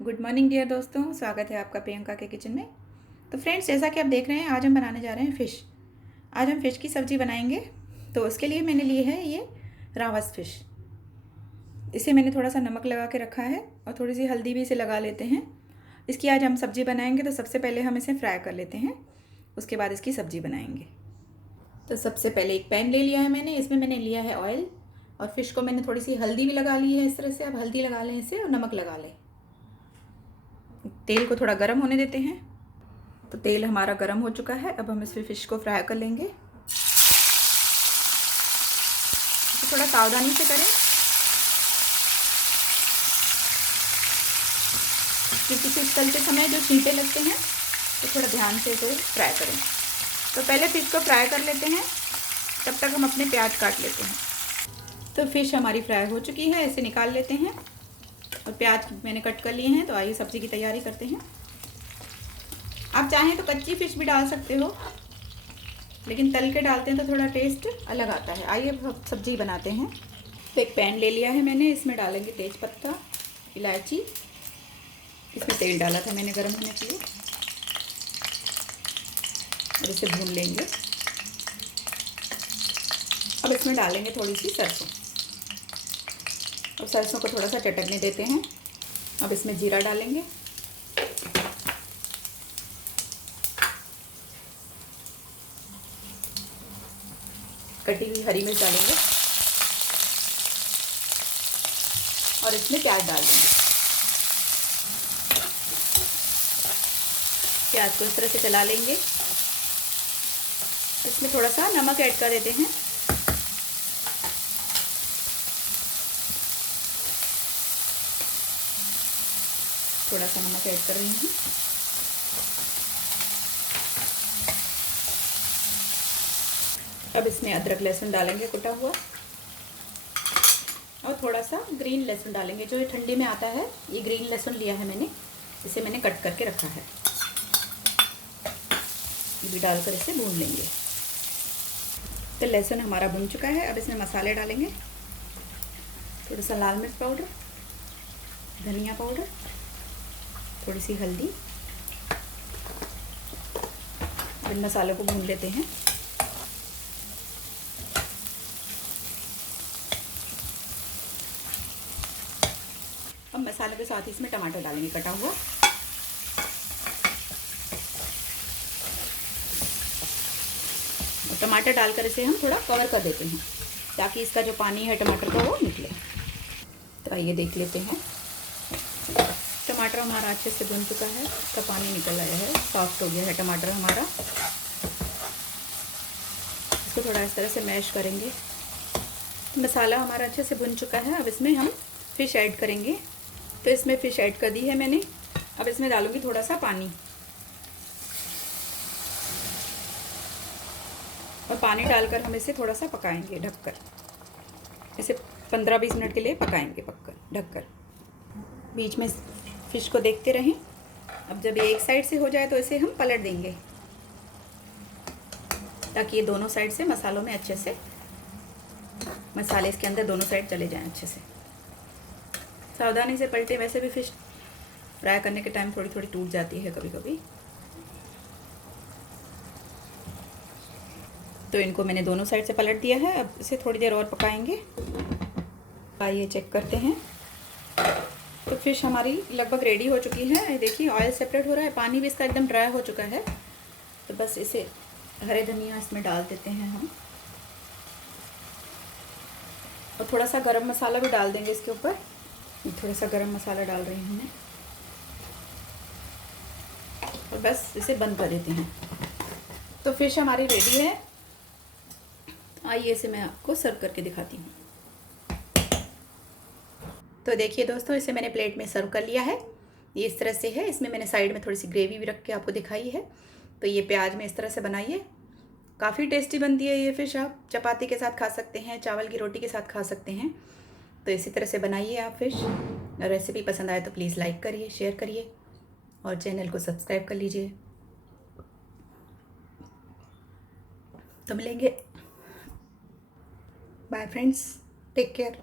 Good morning dear दोस्तों, स्वागत है आपका प्रियंका के किचन में। तो फ्रेंड्स, जैसा कि आप देख रहे हैं, आज हम बनाने जा रहे हैं फ़िश। आज हम फ़िश की सब्ज़ी बनाएंगे। तो उसके लिए मैंने ली है ये रावस फ़िश। इसे मैंने थोड़ा सा नमक लगा के रखा है और थोड़ी सी हल्दी भी इसे लगा लेते हैं। इसकी आज हम सब्ज़ी बनाएंगे, तो सबसे पहले हम इसे फ्राई कर लेते हैं, उसके बाद इसकी सब्ज़ी बनाएंगे। तो सबसे पहले एक पैन ले लिया है मैंने, इसमें मैंने लिया है ऑयल और फ़िश को मैंने थोड़ी सी हल्दी भी लगा ली है इस तरह से। अब हल्दी लगा लें इसे और नमक लगा लें। तेल को थोड़ा गर्म होने देते हैं। तो तेल हमारा गर्म हो चुका है। अब हम इसमें फ़िश को फ्राई कर लेंगे। इसे थोड़ा सावधानी से करें, क्योंकि फ़िश तलते समय जो छींटे लगते हैं, तो थोड़ा ध्यान से इसे फ्राई करें। तो पहले फ़िश को फ्राई कर लेते हैं, तब तक हम अपने प्याज काट लेते हैं। तो फ़िश हमारी फ्राई हो चुकी है, इसे निकाल लेते हैं। और प्याज मैंने कट कर लिए हैं। तो आइए सब्ज़ी की तैयारी करते हैं। आप चाहें तो कच्ची फ़िश भी डाल सकते हो, लेकिन तल के डालते हैं तो थोड़ा टेस्ट अलग आता है। आइए अब सब्ज़ी बनाते हैं। तो एक पैन ले लिया है मैंने, इसमें डालेंगे तेज पत्ता, इलायची। इसमें तेल डाला था मैंने गर्म होने के लिए, और इसे भून लेंगे। अब इसमें डालेंगे थोड़ी सी सरसों, और सरसों को थोड़ा सा चटकने देते हैं। अब इसमें जीरा डालेंगे, कटी हुई हरी मिर्च डालेंगे, और इसमें प्याज डाल देंगे। प्याज को इस तरह से चला लेंगे। इसमें थोड़ा सा नमक ऐड कर देते हैं। थोड़ा सा नमक ऐड कर रही हूँ। अब इसमें अदरक लहसुन डालेंगे कुटा हुआ, और थोड़ा सा ग्रीन लहसुन डालेंगे। जो ये ठंडी में आता है, ये ग्रीन लहसुन लिया है मैंने, इसे मैंने कट करके रखा है। ये भी डालकर इसे भून लेंगे। तो लहसुन हमारा भून चुका है। अब इसमें मसाले डालेंगे। थोड़ा सा लाल मिर्च पाउडर, धनिया पाउडर, थोड़ी सी हल्दी। इन मसालों को भून लेते हैं। अब मसाले के साथ ही इसमें टमाटर डालेंगे कटा हुआ। टमाटर डालकर इसे हम थोड़ा कवर कर देते हैं, ताकि इसका जो पानी है टमाटर का, वो निकले। तो आइए देख लेते हैं। टमाटर हमारा अच्छे से भुन चुका है, इसका पानी निकल आया है, सॉफ्ट हो गया है टमाटर हमारा। इसको थोड़ा इस तरह से मैश करेंगे। मसाला हमारा अच्छे से भुन चुका है। अब इसमें हम फ़िश ऐड करेंगे। तो इसमें फ़िश ऐड कर दी है मैंने। अब इसमें डालूंगी थोड़ा सा पानी, और पानी डालकर हम इसे थोड़ा सा पकाएंगे ढककर। इसे 15-20 मिनट के लिए पकाएंगे ढककर। बीच में फ़िश को देखते रहें। अब जब ये एक साइड से हो जाए तो इसे हम पलट देंगे, ताकि ये दोनों साइड से मसालों में अच्छे से, मसाले इसके अंदर दोनों साइड चले जाएं अच्छे से। सावधानी से पलटे, वैसे भी फ़िश फ्राई करने के टाइम थोड़ी थोड़ी टूट जाती है कभी कभी। तो इनको मैंने दोनों साइड से पलट दिया है। अब इसे थोड़ी देर और पकाएंगे। आइए चेक करते हैं। तो फ़िश हमारी लगभग रेडी हो चुकी है। देखिए ऑयल सेपरेट हो रहा है, पानी भी इसका एकदम ड्राई हो चुका है। तो बस इसे हरे धनिया इसमें डाल देते हैं हम, और थोड़ा सा गरम मसाला भी डाल देंगे इसके ऊपर। थोड़ा सा गरम मसाला डाल रही हूँ मैं, और बस इसे बंद कर देते हैं। तो फ़िश हमारी रेडी है। आइए इसे मैं आपको सर्व करके दिखाती हूँ। तो देखिए दोस्तों, इसे मैंने प्लेट में सर्व कर लिया है। ये इस तरह से है। इसमें मैंने साइड में थोड़ी सी ग्रेवी भी रख के आपको दिखाई है। तो ये प्याज में इस तरह से बनाइए, काफ़ी टेस्टी बनती है ये फ़िश। आप चपाती के साथ खा सकते हैं, चावल की रोटी के साथ खा सकते हैं। तो इसी तरह से बनाइए आप फ़िश। रेसिपी पसंद आए तो प्लीज़ लाइक करिए, शेयर करिए, और चैनल को सब्सक्राइब कर लीजिए। तो मिलेंगे। Bye friends, take care.